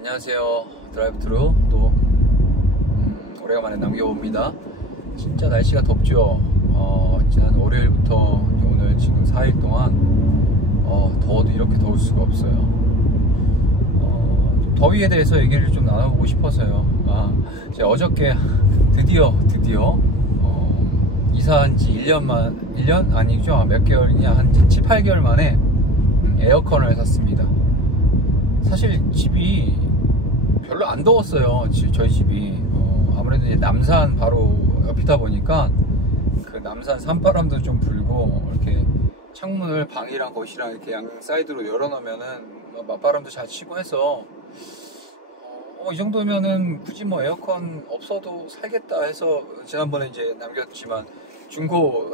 안녕하세요. 드라이브트루 또 오래간만에 남겨봅니다. 진짜 날씨가 덥죠. 지난 월요일부터 오늘 지금 4일 동안 더워도 이렇게 더울 수가 없어요. 더위에 대해서 얘기를 좀 나눠보고 싶어서요. 제가 어저께 드디어 이사한 지 1년 아니죠? 몇 개월이냐? 한 7, 8개월 만에 에어컨을 샀습니다. 사실 집이 별로 안 더웠어요. 저희 집이 아무래도 이제 남산 바로 옆이다 보니까 그 남산 산바람도 좀 불고, 이렇게 창문을 방이랑 거실이랑 이렇게 양 사이드로 열어놓으면은 맞바람도 잘 치고 해서 이 정도면은 굳이 뭐 에어컨 없어도 살겠다 해서 지난번에 이제 남겼지만 중고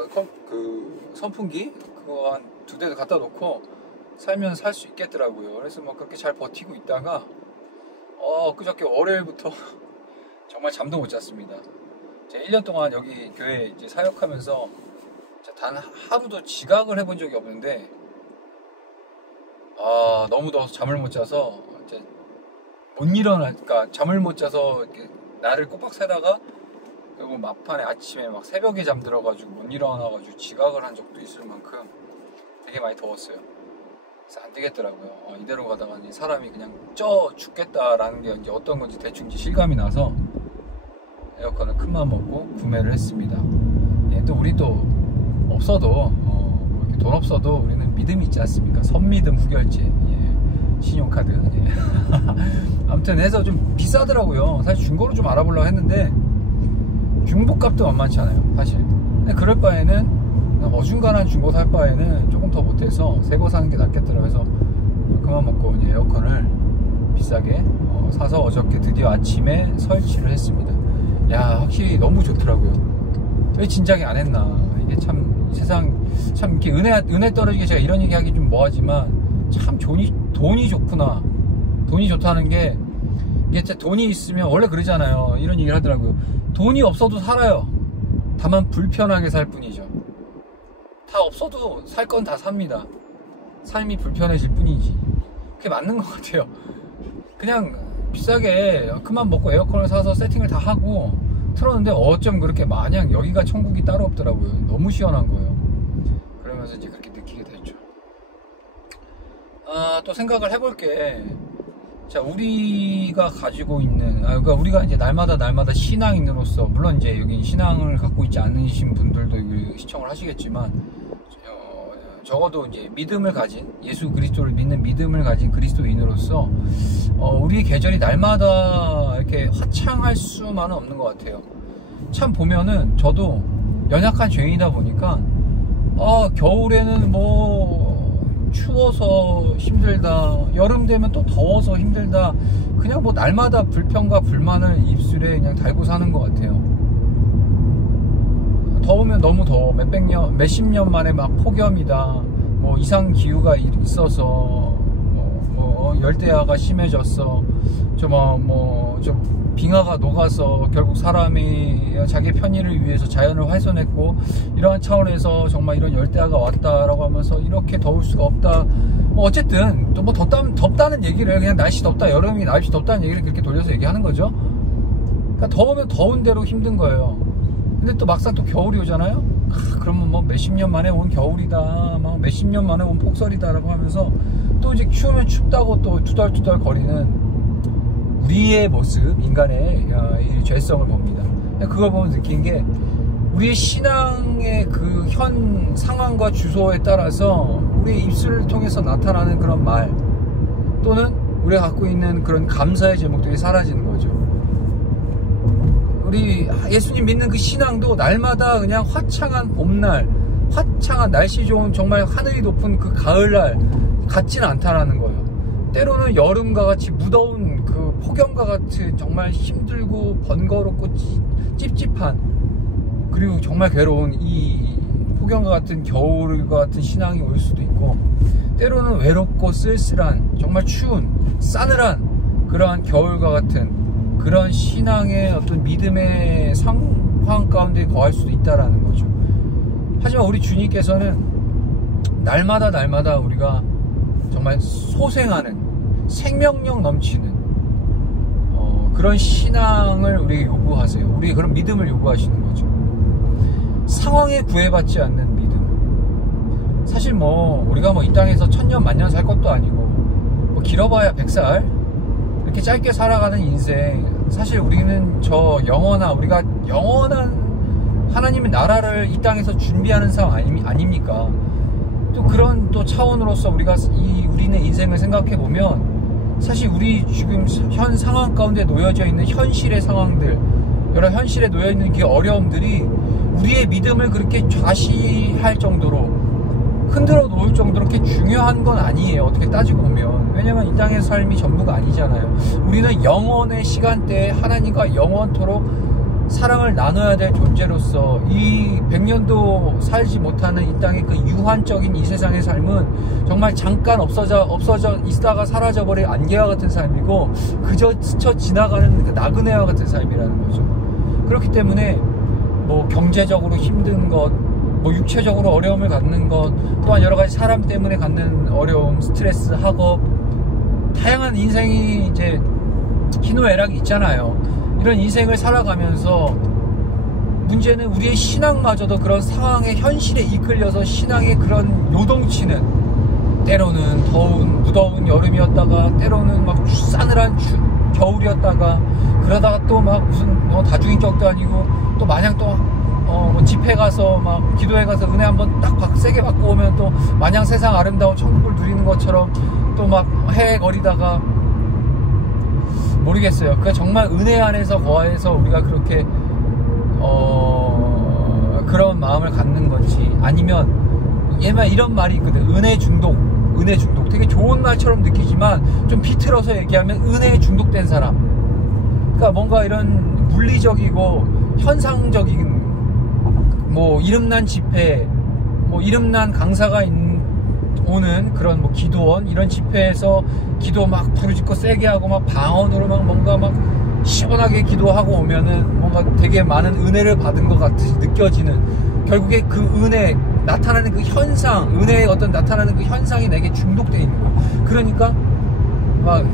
그 선풍기 그거 한 2대 갖다 놓고 살면 살 수 있겠더라고요. 그래서 뭐 그렇게 잘 버티고 있다가 그저께 월요일부터 정말 잠도 못 잤습니다. 제가 1년 동안 여기 교회 이제 사역하면서 단 하루도 지각을 해본 적이 없는데 너무 더워서 잠을 못 자서 이제 못 일어나니까 잠을 못 자서 이렇게 나를 꼬박 새다가 그리고 막판에 아침에 막 새벽에 잠들어가지고 못 일어나가지고 지각을 한 적도 있을 만큼 되게 많이 더웠어요. 그래서 안 되겠더라고요. 이대로 가다가 사람이 그냥 쪄 죽겠다라는 게 이제 어떤 건지 대충 실감이 나서 에어컨을 큰맘 먹고 구매를 했습니다. 또 우리 또 없어도 이렇게 돈 없어도 우리는 믿음이 있지 않습니까? 선미듬 후결제, 신용카드. 아무튼 해서 좀 비싸더라고요. 사실 중고로 좀 알아보려고 했는데 중고값도 만만치 않아요, 사실. 근데 그럴 바에는 어중간한 중고 살 바에는 조금 더 못해서 새거 사는 게 낫겠더라고요. 그래서 그만 먹고 이제 에어컨을 비싸게 사서 어저께 드디어 아침에 설치를 했습니다. 야, 확실히 너무 좋더라고요. 왜 진작에 안 했나. 이게 참 세상 참 이렇게 은혜 떨어지게 제가 이런 얘기하기 좀 뭐하지만 참 돈이 좋구나. 돈이 좋다는 게 이게 진짜 돈이 있으면 원래 그러잖아요. 이런 얘기를 하더라고요. 돈이 없어도 살아요. 다만 불편하게 살 뿐이죠. 다 없어도 살 건 다 삽니다. 삶이 불편해질 뿐이지. 그게 맞는 것 같아요. 그냥 비싸게 그만 먹고 에어컨을 사서 세팅을 다 하고 틀었는데 어쩜 그렇게 마냥 여기가 천국이 따로 없더라고요. 너무 시원한 거예요. 그러면서 이제 그렇게 느끼게 됐죠. 또 생각을 해볼 게, 자, 우리가 가지고 있는, 그러니까 우리가 이제 날마다 신앙인으로서, 물론 이제 여기 신앙을 갖고 있지 않으신 분들도 시청을 하시겠지만, 적어도 이제 믿음을 가진, 예수 그리스도를 믿는 믿음을 가진 그리스도인으로서, 우리 계절이 날마다 이렇게 화창할 수만은 없는 것 같아요. 참 보면은, 저도 연약한 죄인이다 보니까, 겨울에는 추워서 힘들다, 여름 되면 또 더워서 힘들다, 그냥 날마다 불평과 불만을 입술에 그냥 달고 사는 것 같아요. 더우면 너무 더워. 몇십 년 만에 막 폭염이다, 이상 기후가 있어서 열대야가 심해졌어, 빙하가 녹아서 결국 사람이 자기 편의를 위해서 자연을 훼손했고, 이러한 차원에서 정말 이런 열대야가 왔다라고 하면서 이렇게 더울 수가 없다. 어쨌든 또 덥다는 얘기를 그냥 날씨 덥다, 여름이 날씨 덥다는 얘기를 그렇게 돌려서 얘기하는 거죠. 그러니까 더우면 더운 대로 힘든 거예요. 근데 또 막상 또 겨울이 오잖아요. 그러면 몇십 년 만에 온 겨울이다, 몇십 년 만에 온 폭설이다라고 하면서 또 이제 추우면 춥다고 또 투덜투덜 거리는 우리의 모습, 인간의 이 죄성을 봅니다. 그걸 보면 느낀 게, 우리의 신앙의 그 현 상황과 주소에 따라서 우리의 입술을 통해서 나타나는 그런 말, 또는 우리가 갖고 있는 그런 감사의 제목들이 사라지는 거죠. 우리 예수님 믿는 그 신앙도 날마다 그냥 화창한 봄날, 화창한 날씨 좋은 정말 하늘이 높은 그 가을날 같지는 않다라는 거예요. 때로는 여름과 같이 무더운 그 폭염과 같은 정말 힘들고 번거롭고 찝찝한, 그리고 정말 괴로운 이 폭염과 같은 겨울과 같은 신앙이 올 수도 있고, 때로는 외롭고 쓸쓸한 정말 추운 싸늘한 그러한 겨울과 같은 그런 신앙의 어떤 믿음의 상황 가운데 거할 수도 있다라는 거죠. 하지만 우리 주님께서는 날마다 우리가 정말 소생하는 생명력 넘치는 그런 신앙을 우리에게 요구하세요. 우리의 그런 믿음을 요구하시는 거죠. 상황에 구애받지 않는 믿음. 사실 뭐 우리가 뭐 이 땅에서 천년 만년 살 것도 아니고 뭐 길어봐야 100살 이렇게 짧게 살아가는 인생. 사실 우리는 우리가 영원한 하나님의 나라를 이 땅에서 준비하는 상황 아닙니까? 또 그런 또 차원으로서 우리는 인생을 생각해 보면 사실 우리 지금 현 상황 가운데 놓여져 있는 현실의 상황들, 여러 현실에 놓여 있는 그 어려움들이 우리의 믿음을 그렇게 좌시할 정도로 흔들어 놓을 정도로 그렇게 중요한 건 아니에요. 어떻게 따지고 보면. 왜냐면 이 땅의 삶이 전부가 아니잖아요. 우리는 영원의 시간대에 하나님과 영원토록 사랑을 나눠야 될 존재로서 이 100년도 살지 못하는 이 땅의 그 유한적인 이 세상의 삶은 정말 잠깐 없어져 있다가 사라져버릴 안개와 같은 삶이고 그저 스쳐 지나가는 그 나그네와 같은 삶이라는 거죠. 그렇기 때문에 뭐 경제적으로 힘든 것, 뭐 육체적으로 어려움을 갖는 것, 또한 여러 가지 사람 때문에 갖는 어려움, 스트레스, 학업, 다양한 인생이 이제 희노애락이 있잖아요. 이런 인생을 살아가면서 문제는 우리의 신앙마저도 그런 상황의 현실에 이끌려서 신앙의 그런 요동치는, 때로는 무더운 여름이었다가 때로는 막 싸늘한 겨울이었다가 그러다가 또 막 무슨 다중인격도 아니고 또 마냥 또 뭐 집회 가서 막 기도회 가서 은혜 한번 딱 세게 받고 오면 또 마냥 세상 아름다운 천국을 누리는 것처럼 또 막 헤헤거리다가 모르겠어요. 그 정말 은혜 안에서 거해서 우리가 그렇게 그런 마음을 갖는 건지, 아니면 얘만 이런 말이 있거든. 은혜 중독. 되게 좋은 말처럼 느끼지만 좀 비틀어서 얘기하면 은혜에 중독된 사람. 그러니까 뭔가 이런 물리적이고 현상적인 뭐 이름난 집회, 뭐 이름난 강사가 오는 그런 뭐 기도원, 이런 집회에서 기도 막 부르짖고 세게 하고 막 방언으로 막 뭔가 막 시원하게 기도하고 오면은 뭔가 되게 많은 은혜를 받은 것 같이 느껴지는, 결국에 그 은혜 나타나는 그 현상, 은혜의 어떤 나타나는 그 현상이 내게 중독되어 있는 거야. 그러니까 막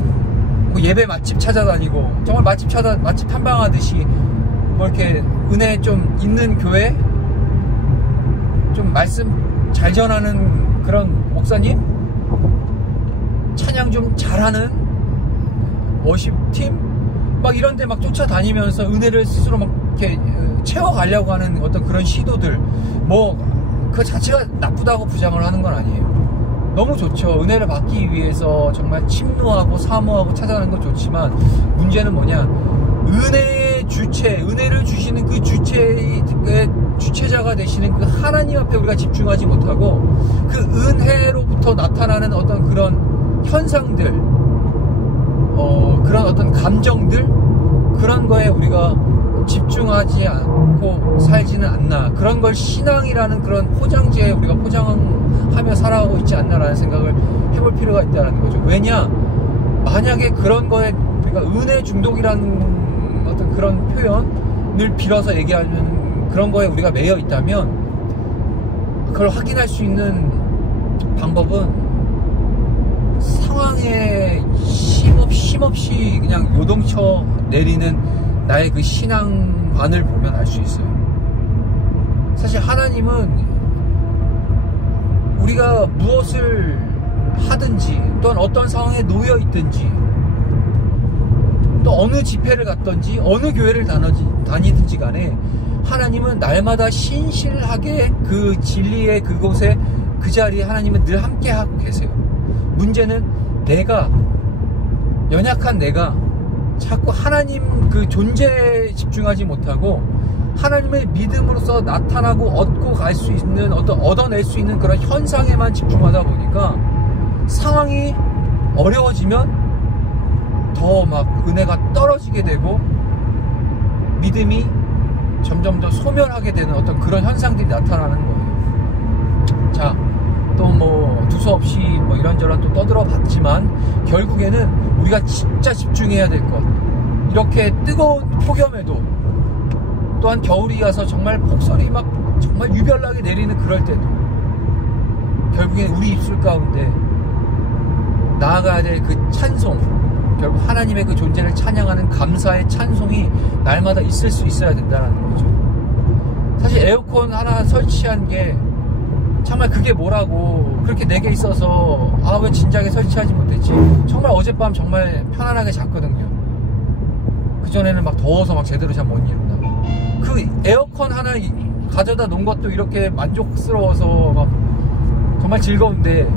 뭐 예배 맛집 찾아다니고 정말 맛집 탐방하듯이 뭐 이렇게 은혜 좀 있는 교회, 좀 말씀 잘 전하는 그런 목사님, 찬양 좀 잘하는 워십팀 막 이런데 막 쫓아다니면서 은혜를 스스로 막 이렇게 채워가려고 하는 어떤 그런 시도들, 뭐 그 자체가 나쁘다고 부정을 하는 건 아니에요. 너무 좋죠. 은혜를 받기 위해서 정말 침노하고 사모하고 찾아가는 건 좋지만, 문제는 뭐냐, 은혜의 주체, 은혜를 주시는 그 주체자가 되시는 그 하나님 앞에 우리가 집중하지 못하고 그 은혜로부터 나타나는 어떤 그런 현상들, 그런 어떤 감정들, 그런 거에 우리가 집중하지 않고 살지는 않나, 그런 걸 신앙이라는 그런 포장지에 우리가 포장하며 살아가고 있지 않나라는 생각을 해볼 필요가 있다는 거죠. 왜냐, 만약에 그런 거에 우리가 은혜 중독이라는 어떤 그런 표현을 빌어서 얘기하면, 그런 거에 우리가 매여 있다면 그걸 확인할 수 있는 방법은 상황에 힘없이 그냥 요동쳐 내리는 나의 그 신앙관을 보면 알 수 있어요. 사실 하나님은 우리가 무엇을 하든지, 또는 어떤 상황에 놓여 있든지, 또 어느 집회를 갔든지 어느 교회를 다니든지 간에 하나님은 날마다 신실하게 그 진리의 그곳에 그 자리에 하나님은 늘 함께 하고 계세요. 문제는 연약한 내가 자꾸 하나님 그 존재에 집중하지 못하고 하나님의 믿음으로서 나타나고 얻고 갈 수 있는 얻어낼 수 있는 그런 현상에만 집중하다 보니까 상황이 어려워지면 더 막 은혜가 떨어지게 되고 믿음이 점점 더 소멸하게 되는 어떤 그런 현상들이 나타나는 거예요. 자, 또 뭐 두서없이 뭐 이런저런 또 떠들어 봤지만 결국에는 우리가 진짜 집중해야 될 것, 이렇게 뜨거운 폭염에도, 또한 겨울이 가서 정말 폭설이 막 정말 유별나게 내리는 그럴 때도 결국엔 우리 입술 가운데 나아가야 될 그 찬송, 결국 하나님 하나님의 그 존재를 찬양하는 감사의 찬송이 날마다 있을 수 있어야 된다는 거죠. 사실 에어컨 하나 설치한 게 정말 그게 뭐라고 그렇게 4개 있어서 아 왜 진작에 설치하지 못했지. 정말 어젯밤 정말 편안하게 잤거든요. 그전에는 막 더워서 막 제대로 잠 못 이룬다고. 그 에어컨 하나 가져다 놓은 것도 이렇게 만족스러워서 막 정말 즐거운데,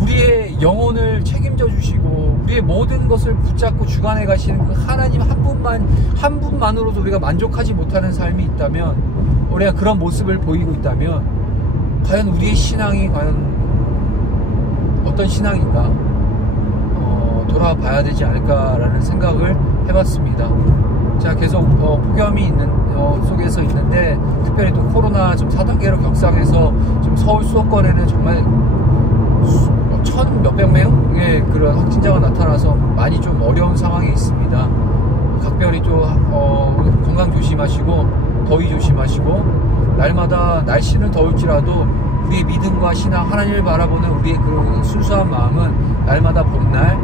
우리의 영혼을 책임져 주시고 우리의 모든 것을 붙잡고 주관해 가시는 그 하나님 한 분만으로도 우리가 만족하지 못하는 삶이 있다면, 우리가 그런 모습을 보이고 있다면 과연 우리의 신앙이 과연 어떤 신앙인가 돌아봐야 되지 않을까라는 생각을 해봤습니다. 자, 계속 폭염이 있는 속에서 있는데, 특별히 또 코로나 좀 4단계로 격상해서 좀 서울 수도권에는 정말 1,000몇백 명의 그런 확진자가 나타나서 많이 좀 어려운 상황에 있습니다. 각별히 또 건강 조심하시고 더위 조심하시고, 날마다 날씨는 더울지라도 우리의 믿음과 신앙, 하나님을 바라보는 우리의 그 순수한 마음은 날마다 봄날,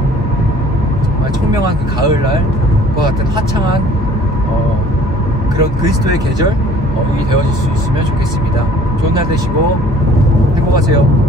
정말 청명한 그 가을날과 같은 화창한 그런 그리스도의 계절이 되어질 수 있으면 좋겠습니다. 좋은 날 되시고 행복하세요.